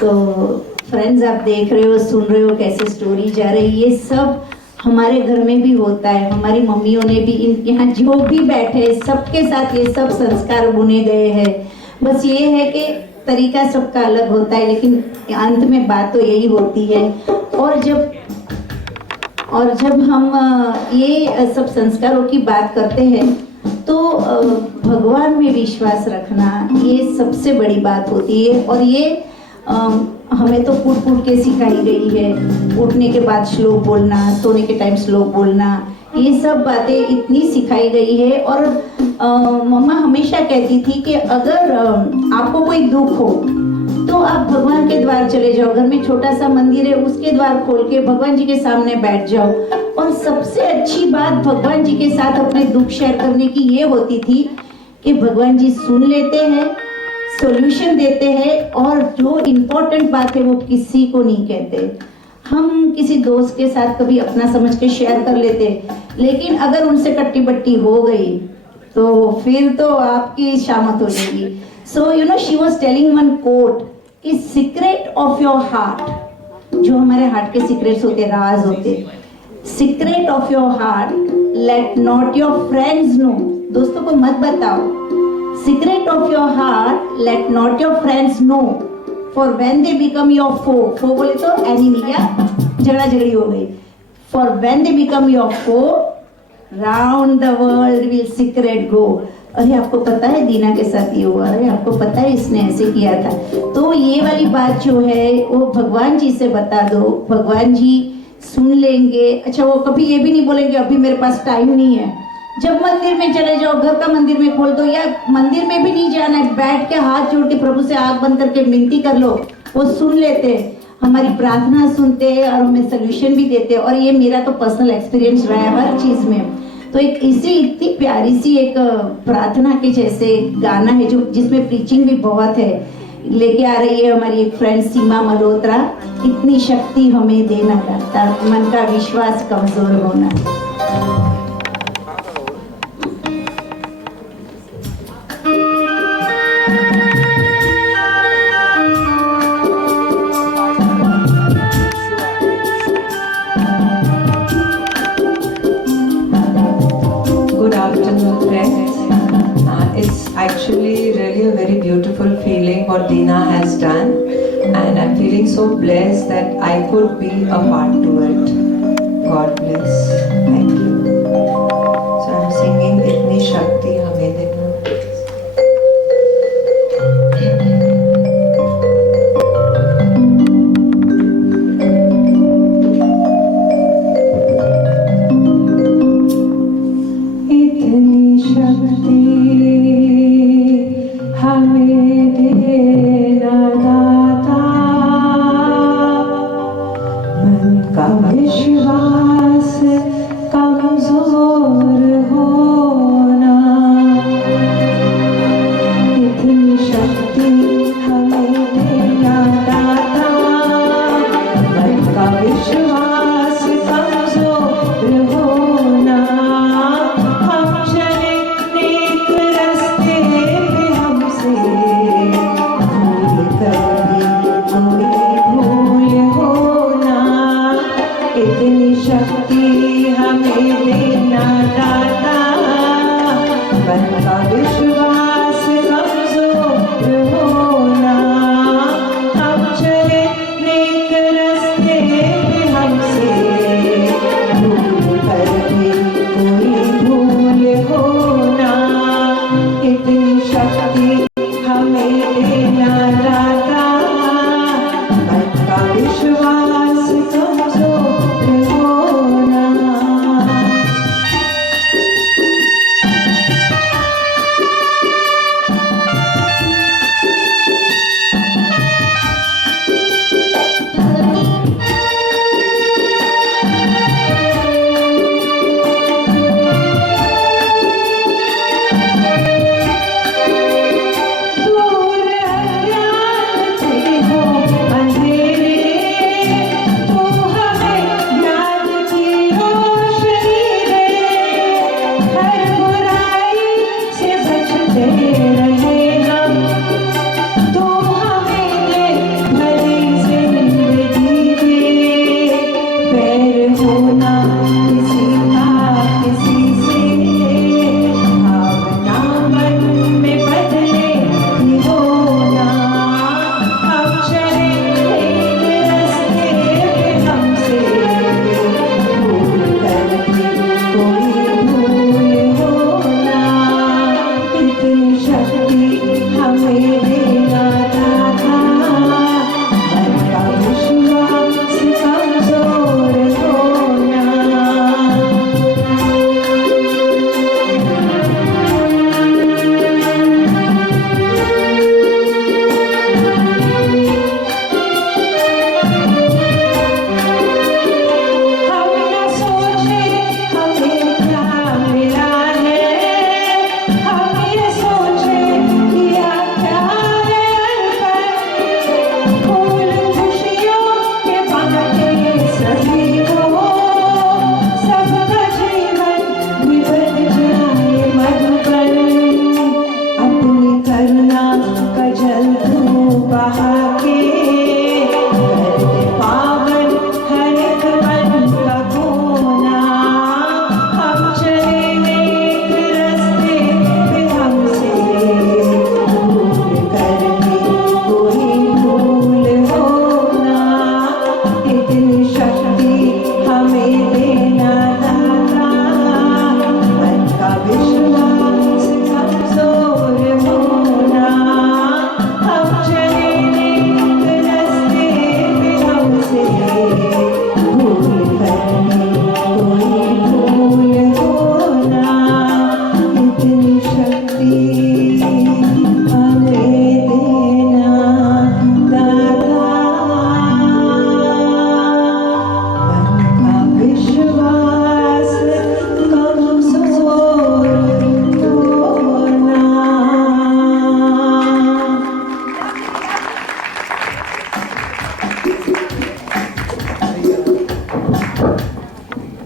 तो फ्रेंड्स, आप देख रहे हो, सुन रहे हो कैसे स्टोरी जा रही है। ये सब हमारे घर में भी होता है। हमारी मम्मियों ने भी यहाँ जो भी बैठे सबके साथ ये सब संस्कार बुने गए हैं। बस ये है कि तरीका सबका अलग होता है, लेकिन अंत में बात तो यही होती है। और जब हम ये सब संस्कारों की बात करते हैं तो भगवान में विश्वास रखना ये सबसे बड़ी बात होती है। और ये हमें तो कूट कूट के सिखाई गई है। उठने के बाद श्लोक बोलना, सोने के टाइम श्लोक बोलना, ये सब बातें इतनी सिखाई गई है। और मम्मा हमेशा कहती थी कि अगर आपको कोई दुख हो तो आप भगवान के द्वार चले जाओ। घर में छोटा सा मंदिर है, उसके द्वार खोल के भगवान जी के सामने बैठ जाओ। और सबसे अच्छी बात भगवान जी के साथ अपने दुख शेयर करने की ये होती थी कि भगवान जी सुन लेते हैं, सॉल्यूशन देते हैं, और जो इम्पोर्टेंट बात है वो किसी को नहीं कहते। हम किसी दोस्त के साथ कभी अपना समझ के शेयर कर लेते, लेकिन अगर उनसे कट्टी बट्टी हो गई तो फिर तो आपकी शामत हो जाएगी। So you know, she was telling one quote कि सीक्रेट ऑफ योर हार्ट, जो हमारे हार्ट के सीक्रेट्स होते, राज होते, secret of your heart let not your friends know. दोस्तों को मत बताओ। Secret of your heart let not your friends know, for when they become your foe बोले तो एनिमी या झगड़ा झगड़ी हो गई। For when they become your foe round the world will secret गो। अरे आपको पता है दीना के साथ ये हुआ, अरे आपको पता है इसने ऐसे किया था। तो ये वाली बात जो है वो भगवान जी से बता दो, भगवान जी सुन लेंगे। अच्छा, वो कभी ये भी नहीं बोलेंगे अभी मेरे पास टाइम नहीं है। जब मंदिर में चले जाओ, घर का मंदिर में खोल दो, या मंदिर में भी नहीं जाना है, बैठ के हाथ जोड़ के प्रभु से आंख बंद करके विनती कर लो, वो सुन लेते, हमारी प्रार्थना सुनते हैं और हमें सोल्यूशन भी देते हैं। और ये मेरा तो पर्सनल एक्सपीरियंस रहा है हर चीज में। तो एक इसी इतनी प्यारी सी एक प्रार्थना के जैसे गाना है जो जिसमें प्रीचिंग भी बहुत है, लेके आ रही है हमारी एक फ्रेंड सीमा मल्होत्रा। इतनी शक्ति हमें देना दाता, मन का विश्वास कमजोर होना। Actually really a very beautiful feeling what Deena has done, and I'm feeling so blessed that I could be a part to it. God bless. Thank you. So I'm singing Itni Shakti Hame Dena. विश्वास कम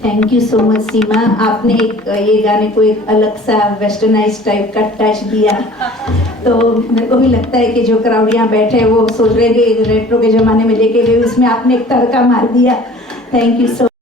thank you so much सीमा, आपने एक ये गाने को एक अलग सा westernise type का टच दिया, तो मेरे को भी लगता है कि जो क्राउड यहाँ बैठे हैं वो सोच रहे हैं कि रेट्रो के ज़माने में लेके गए, उसमें आपने एक तड़का मार दिया। Thank you so